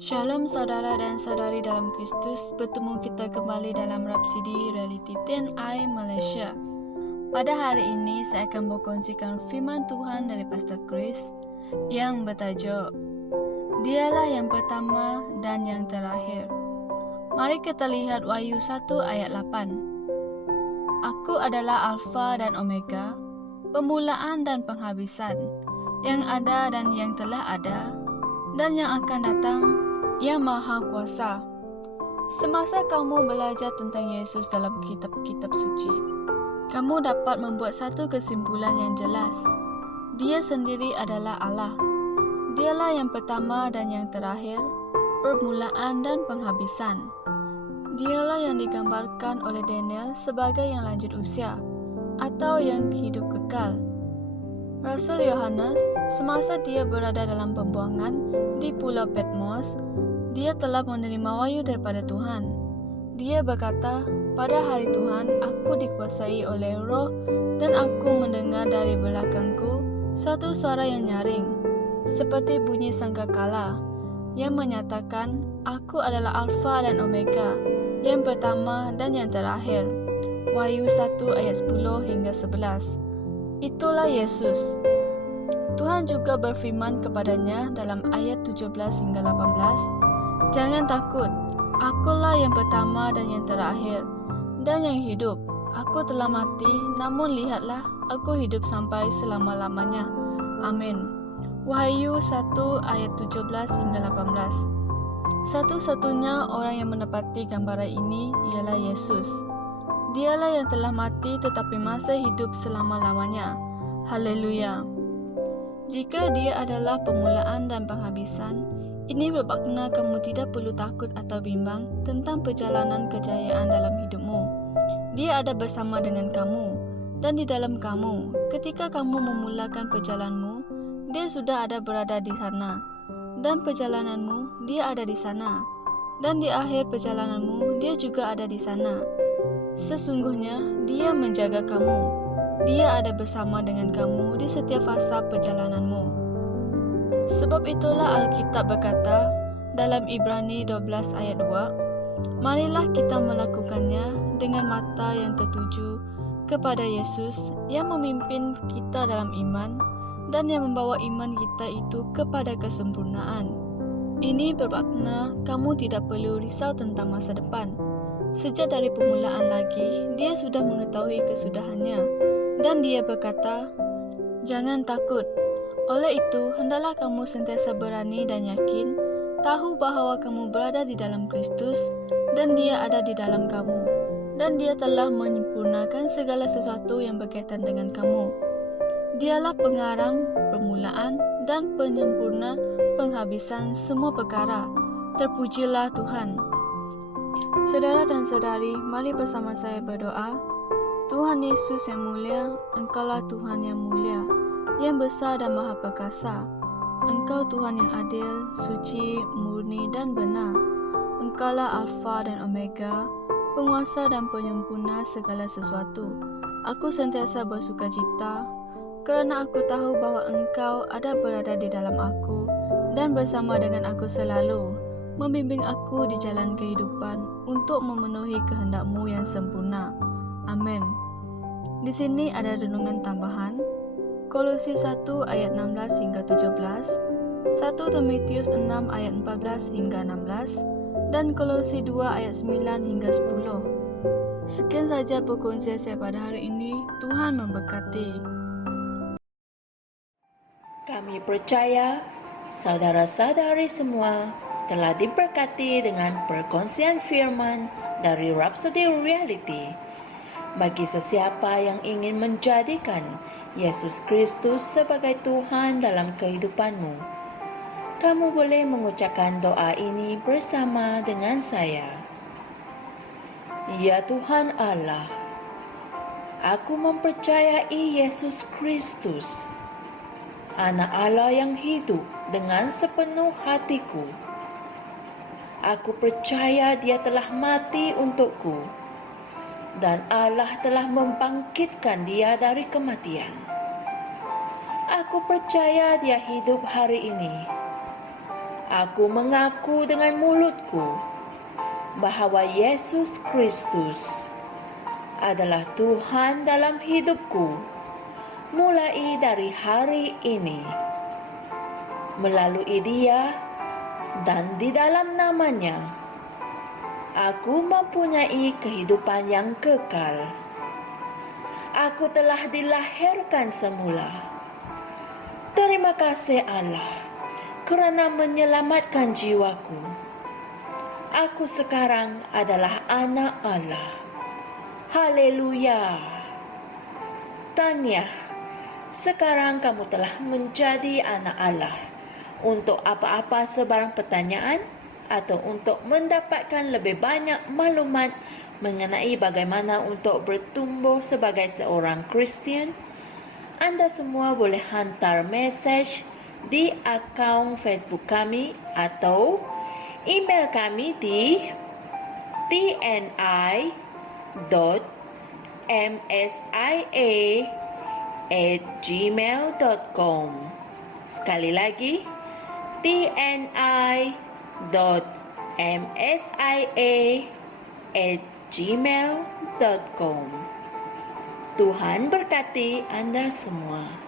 Shalom saudara dan saudari dalam Kristus, bertemu kita kembali dalam Rhapsody Reality 10i Malaysia. Pada hari ini saya akan berkongsikan firman Tuhan dari Pastor Chris yang bertajuk Dialah yang pertama dan yang terakhir. Mari kita lihat Wahyu 1 ayat 8. Aku adalah Alfa dan Omega, permulaan dan penghabisan, yang ada dan yang telah ada, dan yang akan datang, yang Maha Kuasa. Semasa kamu belajar tentang Yesus dalam kitab-kitab suci, kamu dapat membuat satu kesimpulan yang jelas. Dia sendiri adalah Allah. Dialah yang pertama dan yang terakhir, permulaan dan penghabisan. Dialah yang digambarkan oleh Daniel sebagai yang lanjut usia, atau yang hidup kekal. Rasul Yohanes, semasa dia berada dalam pembuangan di Pulau Patmos, dia telah menerima wahyu daripada Tuhan. Dia berkata, pada hari Tuhan, aku dikuasai oleh roh dan aku mendengar dari belakangku suatu suara yang nyaring, seperti bunyi sangkakala, yang menyatakan, aku adalah Alfa dan Omega, yang pertama dan yang terakhir. Wahyu 1 ayat 10 hingga 11. Itulah Yesus. Tuhan juga berfirman kepadanya dalam ayat 17 hingga 18, jangan takut, akulah yang pertama dan yang terakhir, dan yang hidup. Aku telah mati, namun lihatlah, aku hidup sampai selama-lamanya. Amin. Wahyu 1 ayat 17 hingga 18. Satu-satunya orang yang menepati gambaran ini ialah Yesus. Dialah yang telah mati tetapi masih hidup selama-lamanya. Haleluya. Jika dia adalah permulaan dan penghabisan, ini bermakna kamu tidak perlu takut atau bimbang tentang perjalanan kejayaan dalam hidupmu. Dia ada bersama dengan kamu dan di dalam kamu. Ketika kamu memulakan perjalananmu, dia sudah ada berada di sana. Dan perjalananmu, dia ada di sana. Dan di akhir perjalananmu, dia juga ada di sana. Sesungguhnya, dia menjaga kamu. Dia ada bersama dengan kamu di setiap fasa perjalananmu. Sebab itulah Alkitab berkata dalam Ibrani 12 ayat 2, marilah kita melakukannya dengan mata yang tertuju kepada Yesus yang memimpin kita dalam iman dan yang membawa iman kita itu kepada kesempurnaan. Ini bermakna kamu tidak perlu risau tentang masa depan. Sejak dari permulaan lagi, dia sudah mengetahui kesudahannya. Dan dia berkata, jangan takut. Oleh itu, hendaklah kamu sentiasa berani dan yakin, tahu bahawa kamu berada di dalam Kristus, dan dia ada di dalam kamu. Dan dia telah menyempurnakan segala sesuatu yang berkaitan dengan kamu. Dialah pengarang, permulaan, dan penyempurna penghabisan semua perkara. Terpujilah Tuhan. Saudara dan saudari, mari bersama saya berdoa. Tuhan Yesus yang mulia, Engkaulah Tuhan yang mulia, yang besar dan maha perkasa. Engkau Tuhan yang adil, suci, murni dan benar. Engkaulah Alfa dan Omega, penguasa dan penyempurna segala sesuatu. Aku sentiasa bersukacita, kerana aku tahu bahawa Engkau ada berada di dalam aku dan bersama dengan aku selalu, membimbing aku di jalan kehidupan untuk memenuhi kehendak-Mu yang sempurna. Amin. Di sini ada renungan tambahan. Kolose 1 ayat 16 hingga 17, 1 Timotius 6 ayat 14 hingga 16, dan Kolose 2 ayat 9 hingga 10. Sekian saja perkongsian saya pada hari ini. Tuhan memberkati. Kami percaya saudara-saudari semua telah diberkati dengan perkongsian firman dari Rhapsody Reality. Bagi sesiapa yang ingin menjadikan Yesus Kristus sebagai Tuhan dalam kehidupanmu, kamu boleh mengucapkan doa ini bersama dengan saya. Ya Tuhan Allah, aku mempercayai Yesus Kristus, Anak Allah yang hidup dengan sepenuh hatiku. Aku percaya Dia telah mati untukku, dan Allah telah membangkitkan Dia dari kematian. Aku percaya Dia hidup hari ini. Aku mengaku dengan mulutku bahwa Yesus Kristus adalah Tuhan dalam hidupku mulai dari hari ini. Melalui Dia dan di dalam nama-Nya, aku mempunyai kehidupan yang kekal. Aku telah dilahirkan semula. Terima kasih Allah kerana menyelamatkan jiwaku. Aku sekarang adalah anak Allah. Haleluya. Tanya, sekarang kamu telah menjadi anak Allah. Untuk apa-apa sebarang pertanyaan atau untuk mendapatkan lebih banyak maklumat mengenai bagaimana untuk bertumbuh sebagai seorang Kristian, Anda semua boleh hantar mesej di akaun Facebook kami atau email kami di tni.msia@gmail.com. Sekali lagi, tni.msia@gmail.com. Tuhan berkati Anda semua.